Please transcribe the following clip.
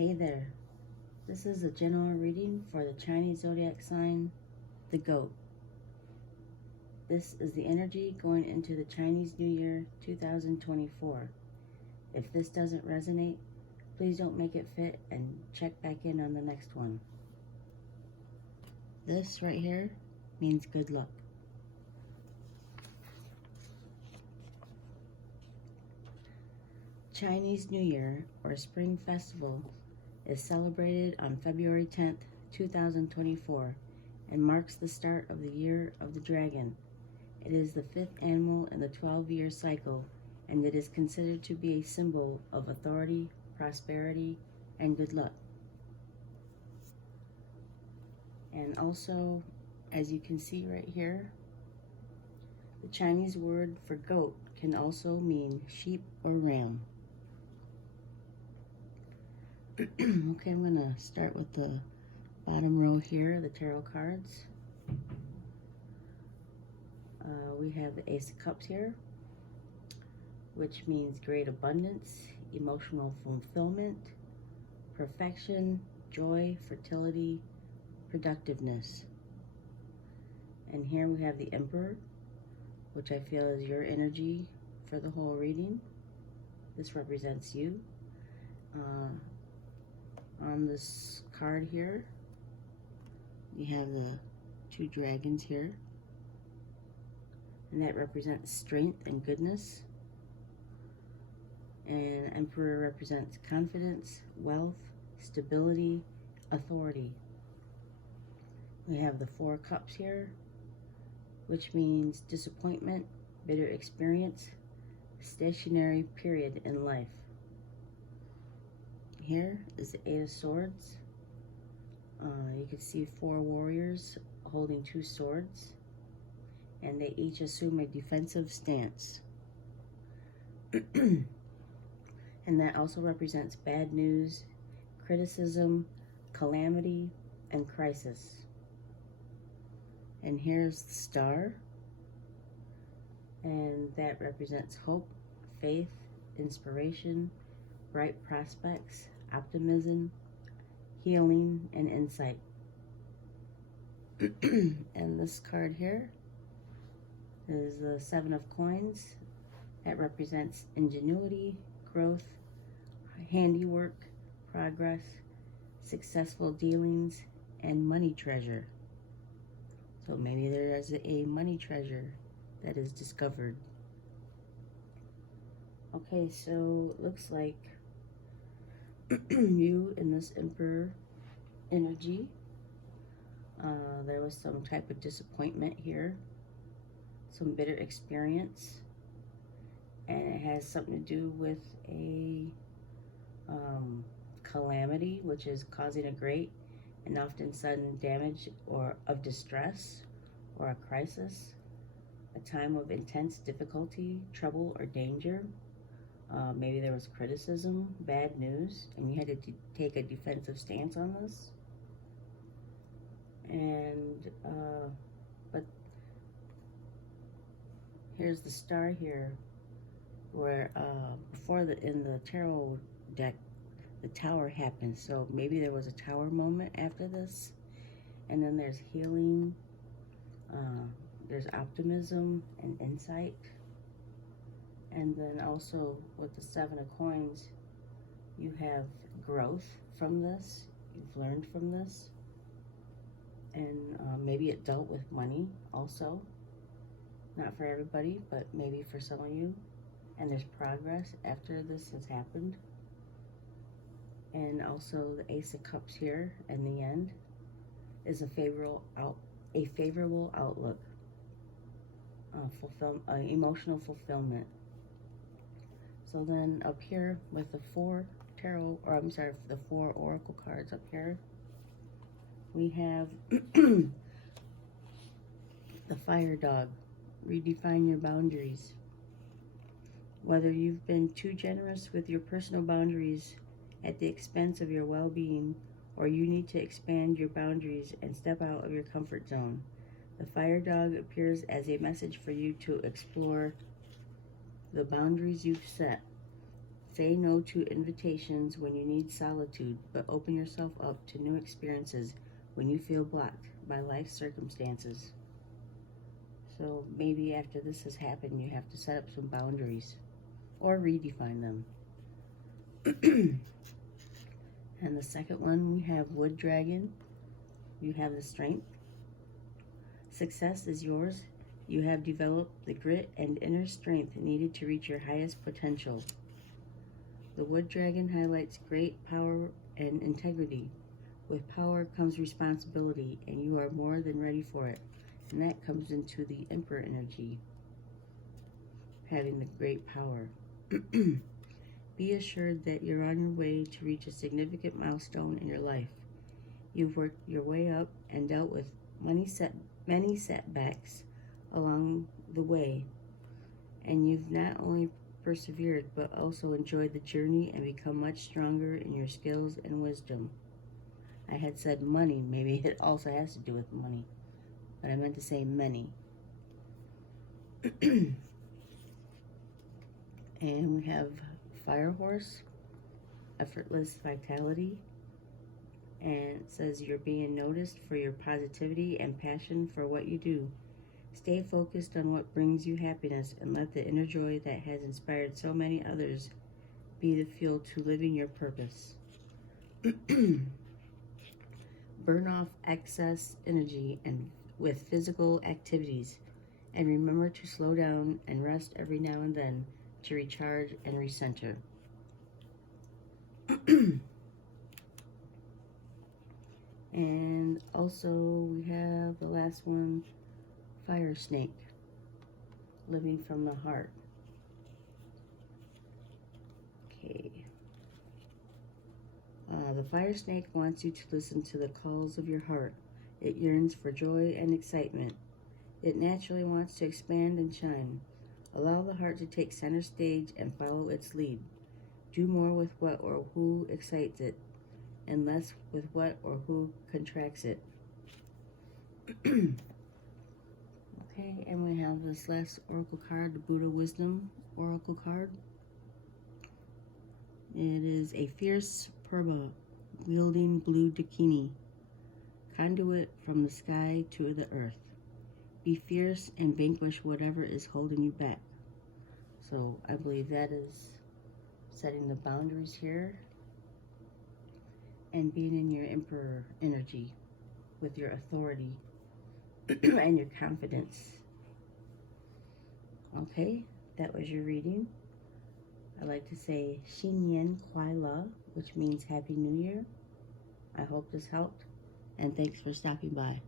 Hey there, this is a general reading for the Chinese zodiac sign, the Goat. This is the energy going into the Chinese New Year 2024. If this doesn't resonate, please don't make it fit and check back in on the next one. This right here means good luck. Chinese New Year, or Spring Festival, is celebrated on February 10th, 2024, and marks the start of the Year of the Dragon. It is the fifth animal in the 12-year cycle, and it is considered to be a symbol of authority, prosperity, and good luck. And also, as you can see right here, the Chinese word for goat can also mean sheep or ram. Okay, I'm gonna start with the bottom row here, the tarot cards. We have the Ace of Cups here, which means great abundance, emotional fulfillment, perfection, joy, fertility, productiveness. And here we have the Emperor, which I feel is your energy for the whole reading. This represents you. On this card here, you have the two dragons here, and that represents strength and goodness. And Emperor represents confidence, wealth, stability, authority. We have the Four Cups here, which means disappointment, bitter experience, stationary period in life. Here is the Eight of Swords. You can see four warriors holding two swords, and they each assume a defensive stance. And that also represents bad news, criticism, calamity, and crisis. And here's the Star, and that represents hope, faith, inspiration, bright prospects, optimism, healing, and insight. And this card here is the Seven of Coins. That represents ingenuity, growth, handiwork, progress, successful dealings, and money treasure. So maybe there is a money treasure that is discovered. Okay, so it looks like you in this Emperor energy, there was some type of disappointment here, some bitter experience, and it has something to do with a calamity, which is causing a great and often sudden damage or of distress or a crisis, a time of intense difficulty, trouble, or danger. Maybe there was criticism, bad news, and you had to take a defensive stance on this. And, but here's the Star here, where before in the tarot deck, the Tower happened. So maybe there was a Tower moment after this. And then there's healing, there's optimism and insight. And then also with the Seven of Coins, you have growth from this. You've learned from this. And maybe it dealt with money also. Not for everybody, but maybe for some of you. And there's progress after this has happened. And also the Ace of Cups here in the end is a favorable outlook, emotional fulfillment. So then up here with the four the four oracle cards up here, we have the Fire Dog. Redefine your boundaries. Whether you've been too generous with your personal boundaries at the expense of your well-being, or you need to expand your boundaries and step out of your comfort zone, the Fire Dog appears as a message for you to explore the boundaries you've set. Say no to invitations when you need solitude, but open yourself up to new experiences when you feel blocked by life circumstances. So maybe after this has happened, you have to set up some boundaries or redefine them. And the second one, we have Wood Dragon. You have the strength. Success is yours. You have developed the grit and inner strength needed to reach your highest potential. The Wood Dragon highlights great power and integrity. With power comes responsibility, and you are more than ready for it. And that comes into the Emperor energy, having the great power. Be assured that you're on your way to reach a significant milestone in your life. You've worked your way up and dealt with many setbacks along the way, and you've not only persevered but also enjoyed the journey and become much stronger in your skills and wisdom. I had said money, maybe it also has to do with money, but I meant to say many. And we have Fire Horse, effortless vitality, and it says you're being noticed for your positivity and passion for what you do. Stay focused on what brings you happiness and let the inner joy that has inspired so many others be the fuel to living your purpose. Burn off excess energy and with physical activities, and remember to slow down and rest every now and then to recharge and recenter. And also we have the last one, Fire Snake, living from the heart. Okay. The fire snake wants you to listen to the calls of your heart. It yearns for joy and excitement. It naturally wants to expand and shine. Allow the heart to take center stage and follow its lead. Do more with what or who excites it, and less with what or who contracts it. Okay, and we have this last oracle card, the Buddha Wisdom Oracle card. It is a fierce Purba wielding blue dakini, conduit from the sky to the earth. Be fierce and vanquish whatever is holding you back. So I believe that is setting the boundaries here and being in your Emperor energy with your authority and your confidence. Okay, that was your reading. I like to say Xinyan Kuai La, which means Happy New Year. I hope this helped, and thanks for stopping by.